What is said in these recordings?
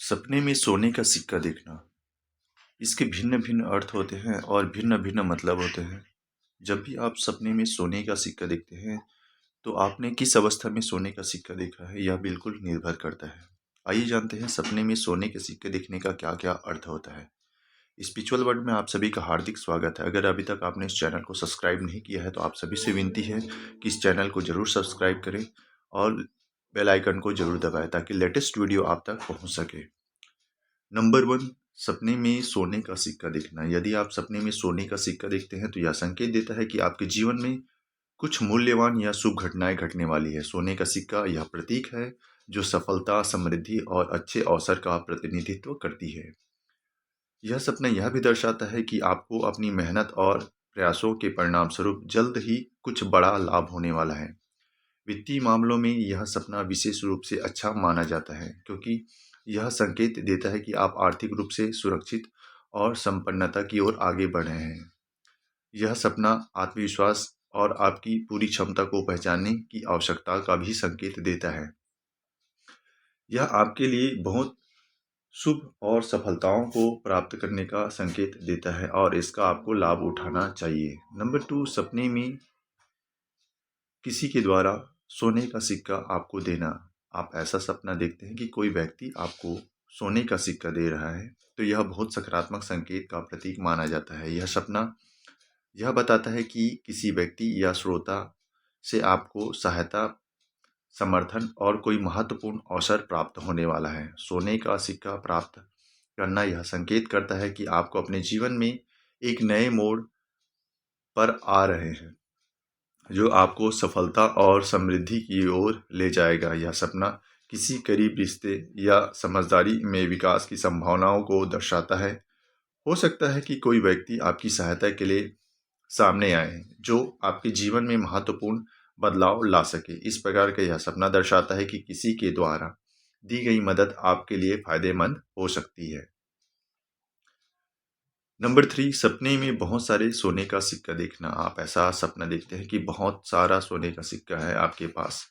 सपने में सोने का सिक्का देखना, इसके भिन्न-भिन्न अर्थ होते हैं और भिन्न-भिन्न मतलब होते हैं। जब भी आप सपने में सोने का सिक्का देखते हैं, तो आपने किस अवस्था में सोने का सिक्का देखा है, यह बिल्कुल निर्भर करता है। आइए जानते हैं सपने में सोने के सिक्के देखने का क्या-क्या अर्थ होता है। स्पिरिचुअल वर्ल्ड में आप सभी का हार्दिक स्वागत है। अगर अभी तक आपने इस चैनल को सब्सक्राइब नहीं किया है, तो आप सभी से विनती है कि इस चैनल को ज़रूर सब्सक्राइब करें और बेल आइकन को ज़रूर दबाएँ ताकि लेटेस्ट वीडियो आप तक पहुँच सके। नंबर 1, सपने में सोने का सिक्का देखना। यदि आप सपने में सोने का सिक्का देखते हैं तो यह संकेत देता है कि आपके जीवन में कुछ मूल्यवान या शुभ घटनाएं घटने वाली है। सोने का सिक्का यह प्रतीक है जो सफलता, समृद्धि और अच्छे अवसर का प्रतिनिधित्व करती है। यह सपना यह भी दर्शाता है कि आपको अपनी मेहनत और प्रयासों के परिणाम स्वरूप जल्द ही कुछ बड़ा लाभ होने वाला है। वित्तीय मामलों में यह सपना विशेष रूप से अच्छा माना जाता है क्योंकि यह संकेत देता है कि आप आर्थिक रूप से सुरक्षित और संपन्नता की ओर आगे बढ़ रहे हैं। यह सपना आत्मविश्वास और आपकी पूरी क्षमता को पहचानने की आवश्यकता का भी संकेत देता है। यह आपके लिए बहुत शुभ और सफलताओं को प्राप्त करने का संकेत देता है और इसका आपको लाभ उठाना चाहिए। नंबर 2, सपने में किसी के द्वारा सोने का सिक्का आपको देना। आप ऐसा सपना देखते हैं कि कोई व्यक्ति आपको सोने का सिक्का दे रहा है, तो यह बहुत सकारात्मक संकेत का प्रतीक माना जाता है। यह सपना यह बताता है कि किसी व्यक्ति या श्रोता से आपको सहायता, समर्थन और कोई महत्वपूर्ण अवसर प्राप्त होने वाला है। सोने का सिक्का प्राप्त करना यह संकेत करता है कि आपको अपने जीवन में एक नए मोड़ पर आ रहे हैं, जो आपको सफलता और समृद्धि की ओर ले जाएगा। यह सपना किसी करीब रिश्ते या समझदारी में विकास की संभावनाओं को दर्शाता है। हो सकता है कि कोई व्यक्ति आपकी सहायता के लिए सामने आए, जो आपके जीवन में महत्वपूर्ण बदलाव ला सके। इस प्रकार का यह सपना दर्शाता है कि किसी के द्वारा दी गई मदद आपके लिए फायदेमंद हो सकती है। नंबर 3, सपने में बहुत सारे सोने का सिक्का देखना। आप ऐसा सपना देखते हैं कि बहुत सारा सोने का सिक्का है आपके पास,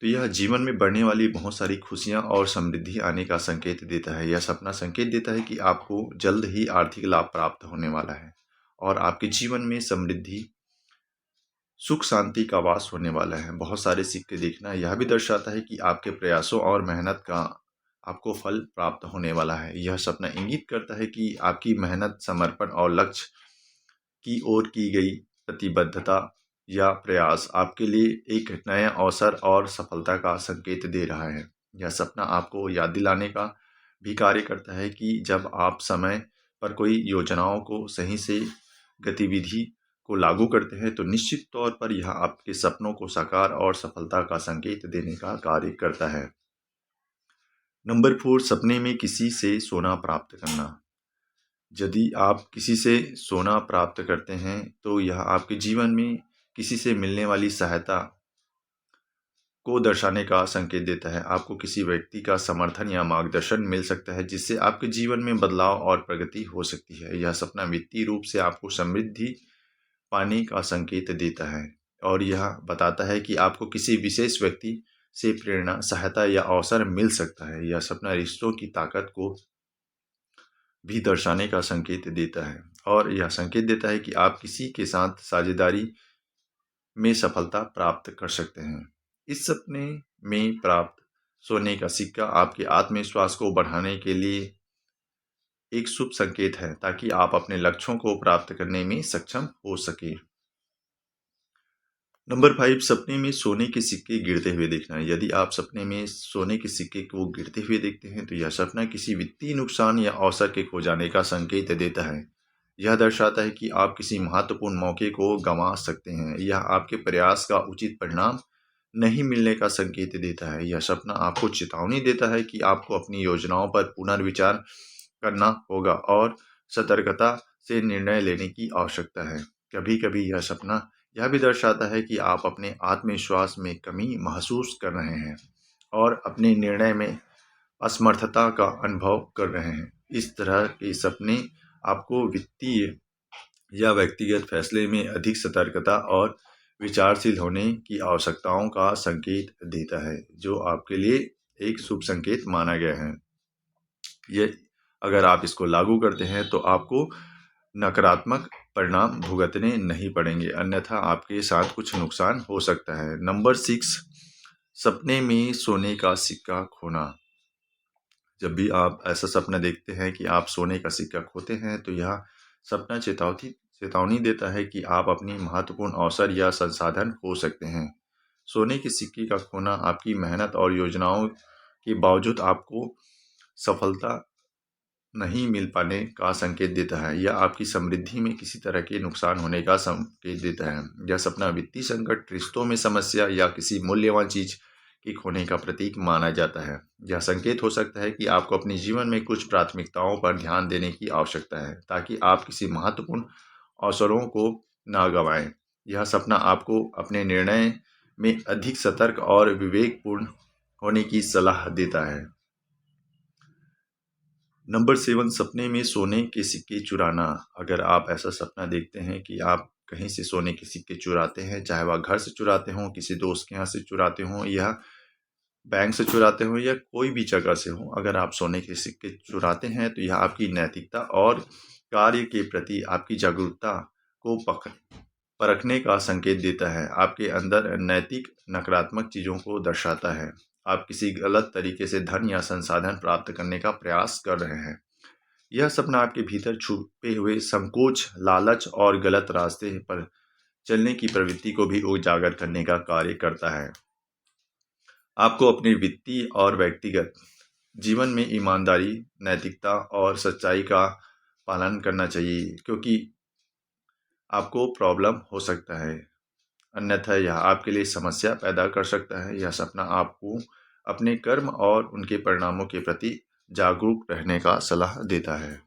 तो यह जीवन में बढ़ने वाली बहुत सारी खुशियां और समृद्धि आने का संकेत देता है। यह सपना संकेत देता है कि आपको जल्द ही आर्थिक लाभ प्राप्त होने वाला है और आपके जीवन में समृद्धि, सुख शांति का वास होने वाला है। बहुत सारे सिक्के देखना यह भी दर्शाता है कि आपके प्रयासों और मेहनत का आपको फल प्राप्त होने वाला है। यह सपना इंगित करता है कि आपकी मेहनत, समर्पण और लक्ष्य की ओर की गई प्रतिबद्धता या प्रयास आपके लिए एक नया अवसर और सफलता का संकेत दे रहा है। यह सपना आपको याद दिलाने का भी कार्य करता है कि जब आप समय पर कोई योजनाओं को सही से गतिविधि को लागू करते हैं, तो निश्चित तौर पर यह आपके सपनों को साकार और सफलता का संकेत देने का कार्य करता है। नंबर 4, सपने में किसी से सोना प्राप्त करना। यदि आप किसी से सोना प्राप्त करते हैं, तो यह आपके जीवन में किसी से मिलने वाली सहायता को दर्शाने का संकेत देता है। आपको किसी व्यक्ति का समर्थन या मार्गदर्शन मिल सकता है, जिससे आपके जीवन में बदलाव और प्रगति हो सकती है। यह सपना वित्तीय रूप से आपको समृद्धि पाने का संकेत देता है और यह बताता है कि आपको किसी विशेष व्यक्ति से प्रेरणा, सहायता या अवसर मिल सकता है। यह सपना रिश्तों की ताकत को भी दर्शाने का संकेत देता है और यह संकेत देता है कि आप किसी के साथ साझेदारी में सफलता प्राप्त कर सकते हैं। इस सपने में प्राप्त सोने का सिक्का आपके आत्मविश्वास को बढ़ाने के लिए एक शुभ संकेत है, ताकि आप अपने लक्ष्यों को प्राप्त करने में सक्षम हो सके। नंबर 5, सपने में सोने के सिक्के गिरते हुए देखना। यदि आप सपने में सोने के सिक्के को गिरते हुए देखते हैं, तो यह सपना किसी वित्तीय नुकसान या अवसर के खो जाने का संकेत देता है। यह दर्शाता है कि आप किसी महत्वपूर्ण मौके को गंवा सकते हैं। यह आपके प्रयास का उचित परिणाम नहीं मिलने का संकेत देता है। यह सपना आपको चेतावनी देता है कि आपको अपनी योजनाओं पर पुनर्विचार करना होगा और सतर्कता से निर्णय लेने की आवश्यकता है। कभी-कभी यह सपना यह भी दर्शाता है कि आप अपने आत्मविश्वास में कमी महसूस कर रहे हैं और अपने निर्णय में असमर्थता का अनुभव कर रहे हैं। इस तरह के सपने आपको वित्तीय या व्यक्तिगत फैसले में अधिक सतर्कता और विचारशील होने की आवश्यकताओं का संकेत देता है, जो आपके लिए एक शुभ संकेत माना गया है। ये अगर आप इसको लागू करते हैं तो आपको नकारात्मक परिणाम भुगतने नहीं पड़ेंगे, अन्यथा आपके साथ कुछ नुकसान हो सकता है। नंबर 6, सपने में सोने का सिक्का खोना। जब भी आप ऐसा सपना देखते हैं कि आप सोने का सिक्का खोते हैं, तो यह सपना चेतावनी देता है कि आप अपनी महत्वपूर्ण अवसर या संसाधन खो सकते हैं। सोने के सिक्के का खोना आपकी मेहनत और योजनाओं के बावजूद आपको सफलता नहीं मिल पाने का संकेत देता है, या आपकी समृद्धि में किसी तरह के नुकसान होने का संकेत देता है। यह सपना वित्तीय संकट, रिश्तों में समस्या या किसी मूल्यवान चीज के खोने का प्रतीक माना जाता है। यह संकेत हो सकता है कि आपको अपने जीवन में कुछ प्राथमिकताओं पर ध्यान देने की आवश्यकता है, ताकि आप किसी महत्वपूर्ण अवसरों को ना गंवाएं। यह सपना आपको अपने निर्णय में अधिक सतर्क और विवेकपूर्ण होने की सलाह देता है। नंबर 7, सपने में सोने के सिक्के चुराना। अगर आप ऐसा सपना देखते हैं कि आप कहीं से सोने के सिक्के चुराते हैं, चाहे वह घर से चुराते हों, किसी दोस्त के यहाँ से चुराते हों, या बैंक से चुराते हों, या कोई भी जगह से हो, अगर आप सोने के सिक्के चुराते हैं तो यह आपकी नैतिकता और कार्य के प्रति आपकी जागरूकता को परखने का संकेत देता है। आपके अंदर नैतिक नकारात्मक चीज़ों को दर्शाता है। आप किसी गलत तरीके से धन या संसाधन प्राप्त करने का प्रयास कर रहे हैं। यह सपना आपके भीतर छुपे हुए संकोच, लालच और गलत रास्ते पर चलने की प्रवृत्ति को भी उजागर करने का कार्य करता है। आपको अपने वित्तीय और व्यक्तिगत जीवन में ईमानदारी, नैतिकता और सच्चाई का पालन करना चाहिए, क्योंकि आपको प्रॉब्लम हो सकता है, अन्यथा यह आपके लिए समस्या पैदा कर सकता है। यह सपना आपको अपने कर्म और उनके परिणामों के प्रति जागरूक रहने का सलाह देता है।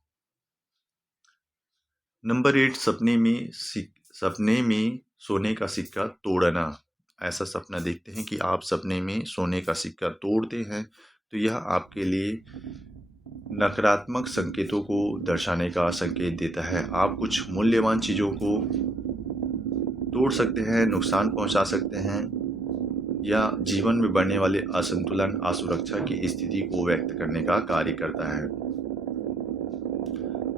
नंबर 8, सपने में सोने का सिक्का तोड़ना। ऐसा सपना देखते हैं कि आप सपने में सोने का सिक्का तोड़ते हैं, तो यह आपके लिए नकारात्मक संकेतों को दर्शाने का संकेत देता है। आप कुछ मूल्यवान चीज़ों को तोड़ सकते हैं, नुकसान पहुंचा सकते हैं, या जीवन में बढ़ने वाले असंतुलन, असुरक्षा की स्थिति को व्यक्त करने का कार्य करता है।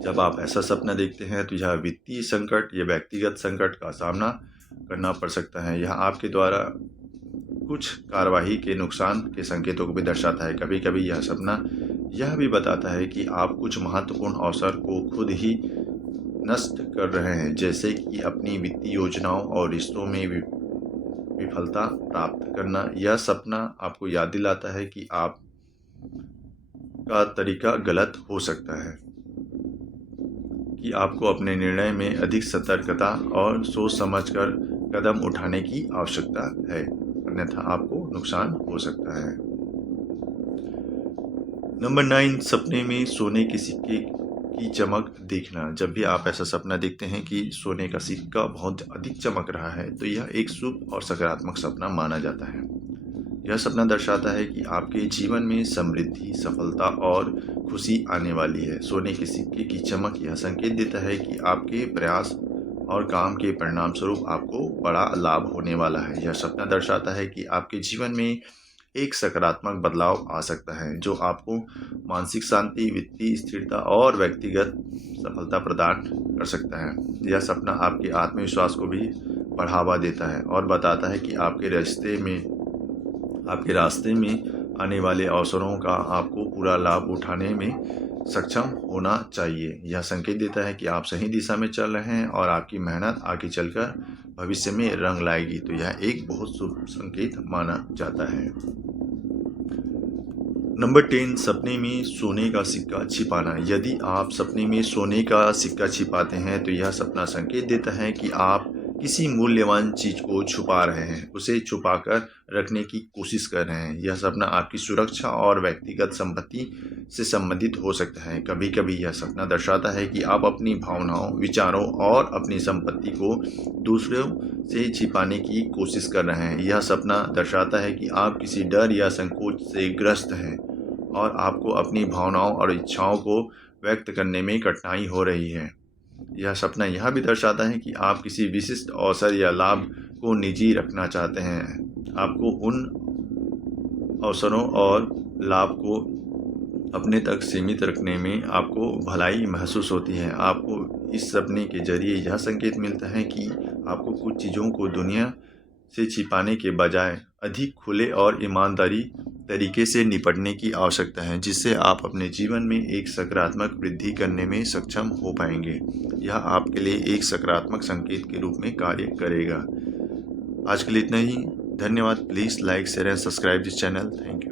जब आप ऐसा सपना देखते हैं तो यह वित्तीय संकट या व्यक्तिगत संकट का सामना करना पड़ सकता है। यह आपके द्वारा कुछ कार्यवाही के नुकसान के संकेतों को भी दर्शाता है। कभी कभी यह सपना यह भी बताता है कि आप कुछ महत्वपूर्ण अवसर को खुद ही नष्ट कर रहे हैं, जैसे कि अपनी वित्तीय योजनाओं और रिश्तों में विफलता प्राप्त करना। यह सपना आपको याद दिलाता है कि आप का तरीका गलत हो सकता है, कि आपको अपने निर्णय में अधिक सतर्कता और सोच समझकर कदम उठाने की आवश्यकता है, अन्यथा आपको नुकसान हो सकता है। नंबर 9, सपने में सोने के सिक्के की चमक देखना। जब भी आप ऐसा सपना देखते हैं कि सोने का सिक्का बहुत अधिक चमक रहा है, तो यह एक शुभ और सकारात्मक सपना माना जाता है। यह सपना दर्शाता है कि आपके जीवन में समृद्धि, सफलता और खुशी आने वाली है। सोने के सिक्के की चमक यह संकेत देता है कि आपके प्रयास और काम के परिणाम स्वरूप आपको बड़ा लाभ होने वाला है। यह सपना दर्शाता है कि आपके जीवन में एक सकारात्मक बदलाव आ सकता है, जो आपको मानसिक शांति, वित्तीय स्थिरता और व्यक्तिगत सफलता प्रदान कर सकता है। यह सपना आपके आत्मविश्वास को भी बढ़ावा देता है और बताता है कि आपके रास्ते में आने वाले अवसरों का आपको पूरा लाभ उठाने में सक्षम होना चाहिए। यह संकेत देता है कि आप सही दिशा में चल रहे हैं और आपकी मेहनत आगे चलकर भविष्य में रंग लाएगी, तो यह एक बहुत शुभ संकेत माना जाता है। नंबर 10, सपने में सोने का सिक्का छिपाना। यदि आप सपने में सोने का सिक्का छिपाते हैं, तो यह सपना संकेत देता है कि आप किसी मूल्यवान चीज को छुपा रहे हैं, उसे छुपाकर रखने की कोशिश कर रहे हैं। यह सपना आपकी सुरक्षा और व्यक्तिगत संपत्ति से संबंधित हो सकता है। कभी कभी यह सपना दर्शाता है कि आप अपनी भावनाओं, विचारों और अपनी संपत्ति को दूसरों से छिपाने की कोशिश कर रहे हैं। यह सपना दर्शाता है कि आप किसी डर या संकोच से ग्रस्त हैं और आपको अपनी भावनाओं और इच्छाओं को व्यक्त करने में कठिनाई हो रही है। यह सपना यह भी दर्शाता है कि आप किसी विशिष्ट अवसर या लाभ को निजी रखना चाहते हैं। आपको उन अवसरों और लाभ को अपने तक सीमित रखने में आपको भलाई महसूस होती है। आपको इस सपने के ज़रिए यह संकेत मिलता है कि आपको कुछ चीज़ों को दुनिया से छिपाने के बजाय अधिक खुले और ईमानदारी तरीके से निपटने की आवश्यकता है, जिससे आप अपने जीवन में एक सकारात्मक वृद्धि करने में सक्षम हो पाएंगे। यह आपके लिए एक सकारात्मक संकेत के रूप में कार्य करेगा। आज के लिए इतना ही। धन्यवाद। Please like, share and subscribe this channel. Thank you.